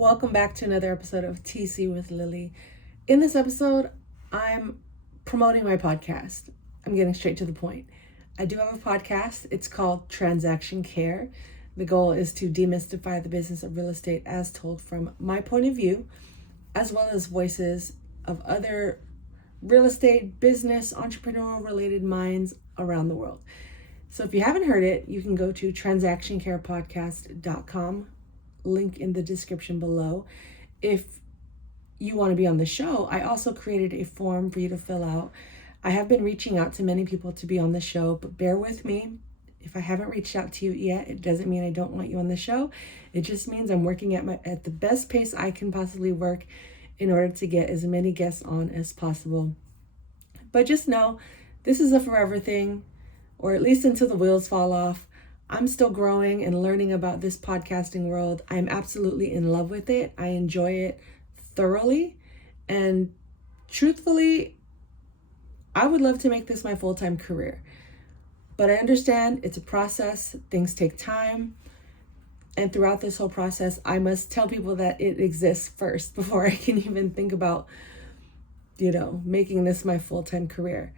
Welcome back to another episode of TC with Lily. In this episode, I'm promoting my podcast. I'm getting straight to the point. I do have a podcast. It's called Transaction Care. The goal is to demystify the business of real estate as told from my point of view, as well as voices of other real estate, business, entrepreneurial related minds around the world. So if you haven't heard it, you can go to transactioncarepodcast.com. Link in the description below. If you want to be on the show, I also created a form for you to fill out. I have been reaching out to many people to be on the show, but bear with me. If I haven't reached out to you yet, it doesn't mean I don't want you on the show. It just means I'm working at the best pace I can possibly work in order to get as many guests on as possible. But just know, this is a forever thing, or at least until the wheels fall off. I'm still growing and learning about this podcasting world. I'm absolutely in love with it. I enjoy it thoroughly. And truthfully, I would love to make this my full-time career. But I understand it's a process. Things take time. And throughout this whole process, I must tell people that it exists first before I can even think about, making this my full-time career.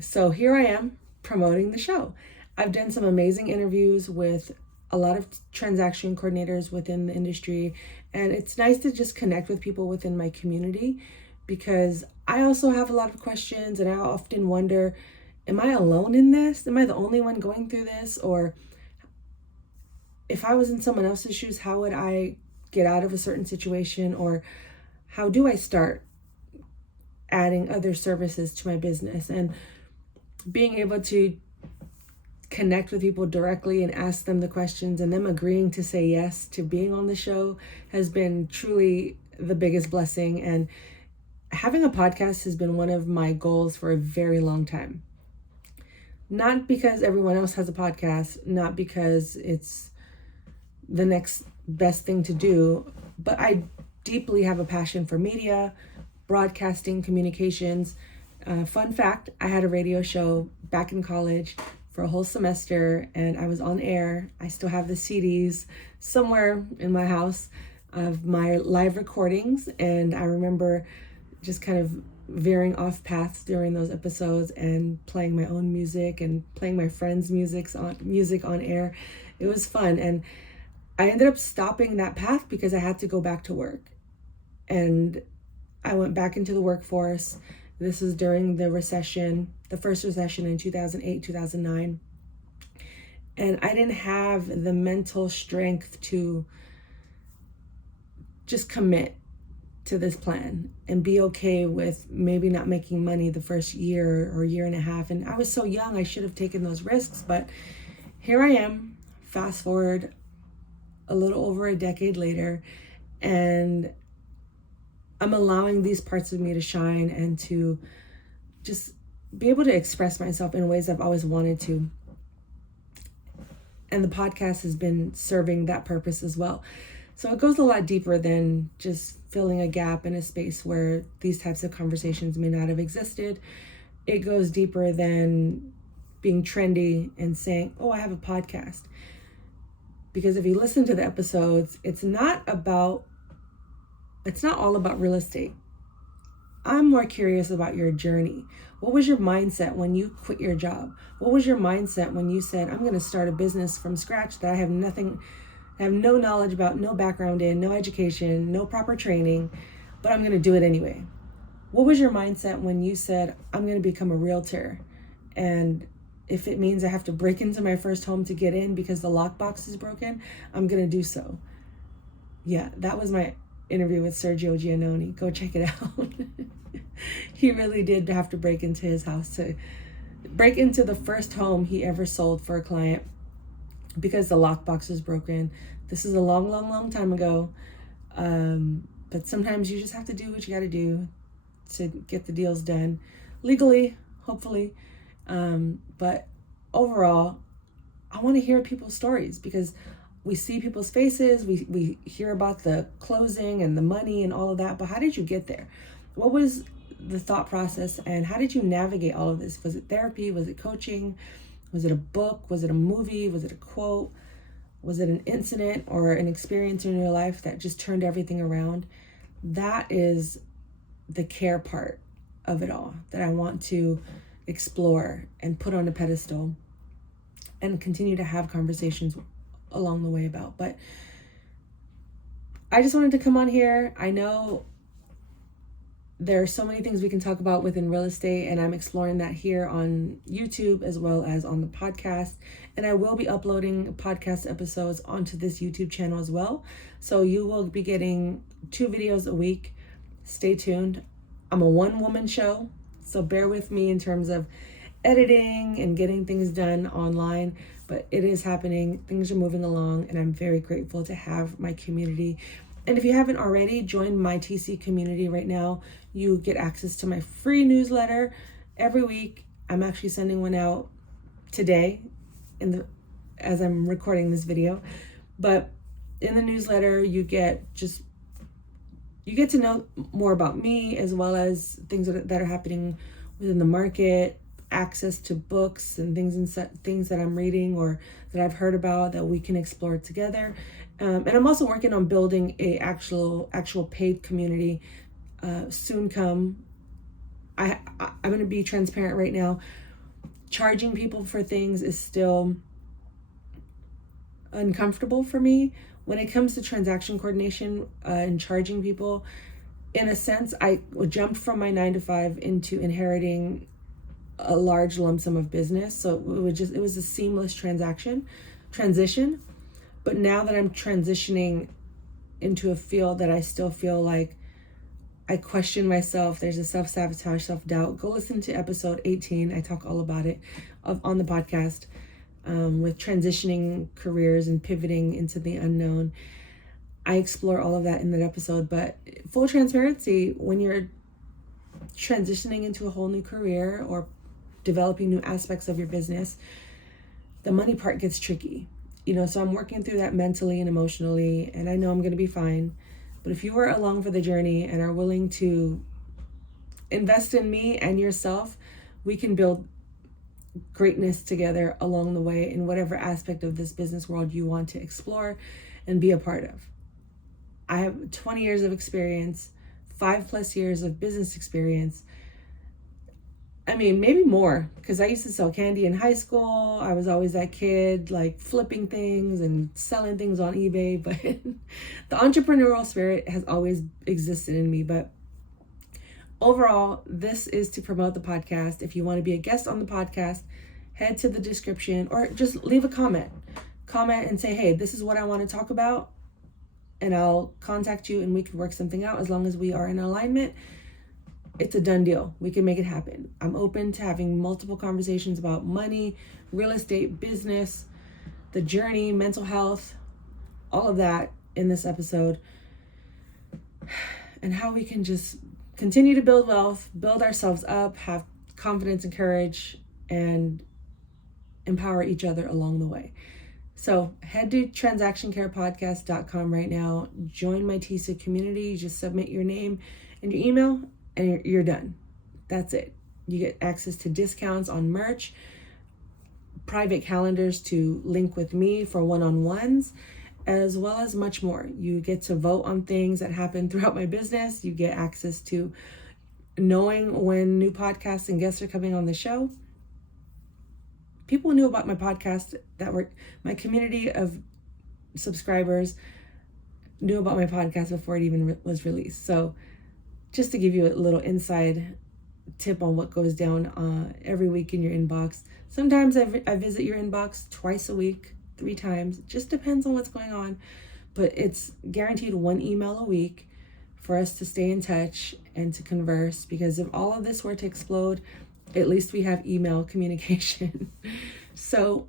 So here I am promoting the show. I've done some amazing interviews with a lot of transaction coordinators within the industry, and it's nice to just connect with people within my community because I also have a lot of questions, and I often wonder, am I alone in this? Am I the only one going through this? Or if I was in someone else's shoes, how would I get out of a certain situation? Or how do I start adding other services to my business? And being able to connect with people directly and ask them the questions and them agreeing to say yes to being on the show has been truly the biggest blessing. And having a podcast has been one of my goals for a very long time. Not because everyone else has a podcast, not because it's the next best thing to do, but I deeply have a passion for media, broadcasting, communications. Fun fact, I had a radio show back in college for a whole semester, and I was on air. I still have the CDs somewhere in my house of my live recordings, and I remember just kind of veering off paths during those episodes and playing my own music and playing my friends' music on air. It was fun, and I ended up stopping that path because I had to go back to work. And I went back into the workforce. This was during the recession, the first recession in 2008, 2009. And I didn't have the mental strength to just commit to this plan and be okay with maybe not making money the first year or year and a half. And I was so young, I should have taken those risks. But here I am, fast forward a little over a decade later, and I'm allowing these parts of me to shine and to just be able to express myself in ways I've always wanted to. And the podcast has been serving that purpose as well. So it goes a lot deeper than just filling a gap in a space where these types of conversations may not have existed. It goes deeper than being trendy and saying, oh, I have a podcast. Because if you listen to the episodes, it's not all about real estate. I'm more curious about your journey. What was your mindset when you quit your job? What was your mindset when you said, I'm going to start a business from scratch that I have no knowledge about, no background in, no education, no proper training, but I'm going to do it anyway? What was your mindset when you said, I'm going to become a realtor, and if it means I have to break into my first home to get in because the lockbox is broken, I'm going to do so? Yeah, that was my interview with Sergio Giannone. Go check it out. He really did have to break into his house to break into the first home he ever sold for a client because the lockbox was broken. This is a long, long, long time ago. But sometimes you just have to do what you got to do to get the deals done legally, hopefully. But overall, I want to hear people's stories because we see people's faces, we hear about the closing and the money and all of that, but how did you get there? What was the thought process, and how did you navigate all of this? Was it therapy? Was it coaching? Was it a book? Was it a movie? Was it a quote? Was it an incident or an experience in your life that just turned everything around? That is the care part of it all that I want to explore and put on a pedestal and continue to have conversations along the way about. But I just wanted to come on here. I know there are so many things we can talk about within real estate, and I'm exploring that here on YouTube as well as on the podcast. And I will be uploading podcast episodes onto this YouTube channel as well. So you will be getting 2 videos a week. Stay tuned. I'm a one-woman show, so bear with me in terms of editing and getting things done online, but it is happening. Things are moving along, and I'm very grateful to have my community. And if you haven't already, join my TC community right now. You get access to my free newsletter every week. I'm actually sending one out today as I'm recording this video. But in the newsletter, you get to know more about me, as well as things that are happening within the market, access to books and things that I'm reading or that I've heard about that we can explore together. And I'm also working on building a actual paid community. Soon come. I'm going to be transparent right now. Charging people for things is still uncomfortable for me. When it comes to transaction coordination and charging people, in a sense, I jumped from my 9-to-5 into inheriting a large lump sum of business. So it was a seamless transition. But now that I'm transitioning into a field that I still feel like I question myself, there's a self-sabotage, self-doubt. Go listen to episode 18. I talk all about it on the podcast with transitioning careers and pivoting into the unknown. I explore all of that in that episode. But full transparency, when you're transitioning into a whole new career or developing new aspects of your business, the money part gets tricky. So I'm working through that mentally and emotionally, and I know I'm going to be fine. But if you are along for the journey and are willing to invest in me and yourself, we can build greatness together along the way in whatever aspect of this business world you want to explore and be a part of. I have 20 years of experience, 5+ years of business experience. I mean, maybe more, because I used to sell candy in high school. I was always that kid, like flipping things and selling things on eBay. But the entrepreneurial spirit has always existed in me. But overall, this is to promote the podcast. If you want to be a guest on the podcast, head to the description or just leave a comment. Comment and say, hey, this is what I want to talk about. And I'll contact you and we can work something out as long as we are in alignment. It's a done deal. We can make it happen. I'm open to having multiple conversations about money, real estate, business, the journey, mental health, all of that in this episode. And how we can just continue to build wealth, build ourselves up, have confidence and courage, and empower each other along the way. So head to transactioncarepodcast.com right now. Join my TC community. Just submit your name and your email, and you're done. That's it. You get access to discounts on merch, private calendars to link with me for one-on-ones, as well as much more. You get to vote on things that happen throughout my business. You get access to knowing when new podcasts and guests are coming on the show. People knew about my podcast that were my community of subscribers knew about my podcast before it even was released. So just to give you a little inside tip on what goes down every week in your inbox. Sometimes I visit your inbox twice a week, 3 times. It just depends on what's going on. But it's guaranteed 1 email a week for us to stay in touch and to converse. Because if all of this were to explode, at least we have email communication. So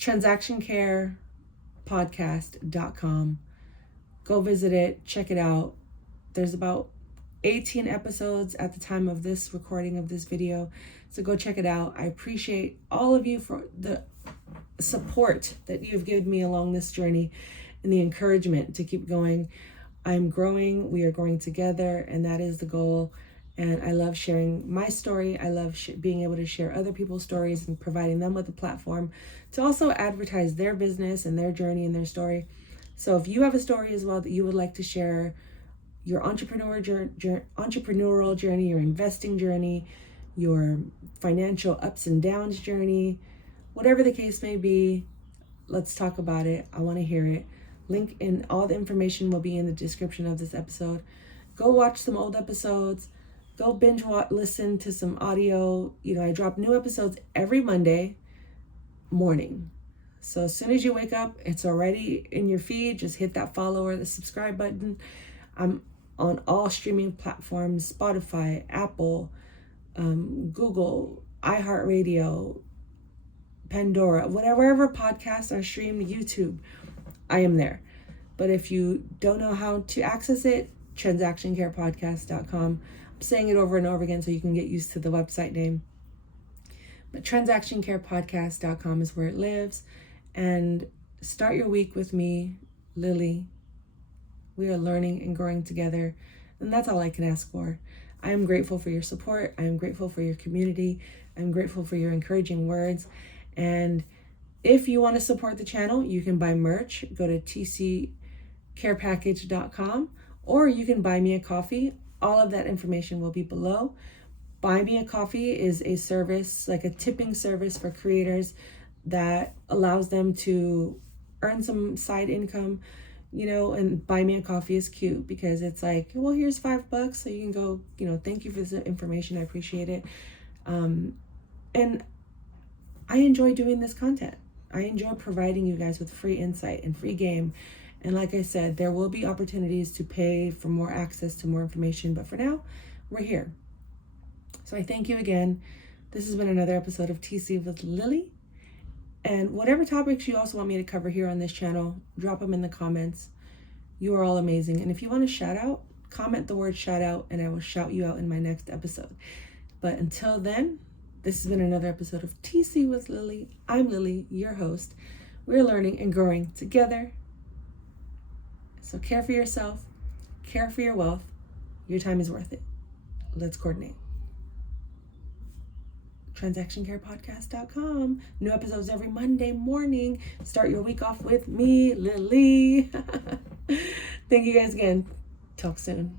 transactioncarepodcast.com. Go visit it. Check it out. There's about 18 episodes at the time of this recording of this video. So go check it out. I appreciate all of you for the support that you've given me along this journey and the encouragement to keep going. I'm growing. We are growing together, and that is the goal. And I love sharing my story. I love being able to share other people's stories and providing them with a platform to also advertise their business and their journey and their story. So if you have a story as well that you would like to share, your entrepreneurial journey, your investing journey, your financial ups and downs journey, whatever the case may be, let's talk about it. I want to hear it. Link in all the information will be in the description of this episode. Go watch some old episodes. Go binge listen to some audio. I drop new episodes every Monday morning. So as soon as you wake up, it's already in your feed. Just hit that follow or the subscribe button. I'm on all streaming platforms: Spotify, Apple, Google, iHeartRadio, Pandora, wherever podcasts are streamed, YouTube, I am there. But if you don't know how to access it, transactioncarepodcast.com. I'm saying it over and over again so you can get used to the website name. But transactioncarepodcast.com is where it lives. And start your week with me, Lily. We are learning and growing together, and that's all I can ask for. I am grateful for your support. I am grateful for your community. I'm grateful for your encouraging words. And if you want to support the channel, you can buy merch. Go to tccarepackage.com, or you can buy me a coffee. All of that information will be below. Buy me a coffee is a service, like a tipping service for creators that allows them to earn some side income. And buy me a coffee is cute because it's like, well, here's $5 so you can go, thank you for this information. I appreciate it. And I enjoy doing this content. I enjoy providing you guys with free insight and free game. And like I said, there will be opportunities to pay for more access to more information. But for now, we're here. So I thank you again. This has been another episode of TC with Lily. And whatever topics you also want me to cover here on this channel, drop them in the comments. You are all amazing. And if you want a shout out, comment the word shout out and I will shout you out in my next episode. But until then, this has been another episode of TC with Lily. I'm Lily, your host. We're learning and growing together. So care for yourself, care for your wealth. Your time is worth it. Let's coordinate. transactioncarepodcast.com. New episodes every Monday morning. Start your week off with me, Lily. Thank you guys again. Talk soon.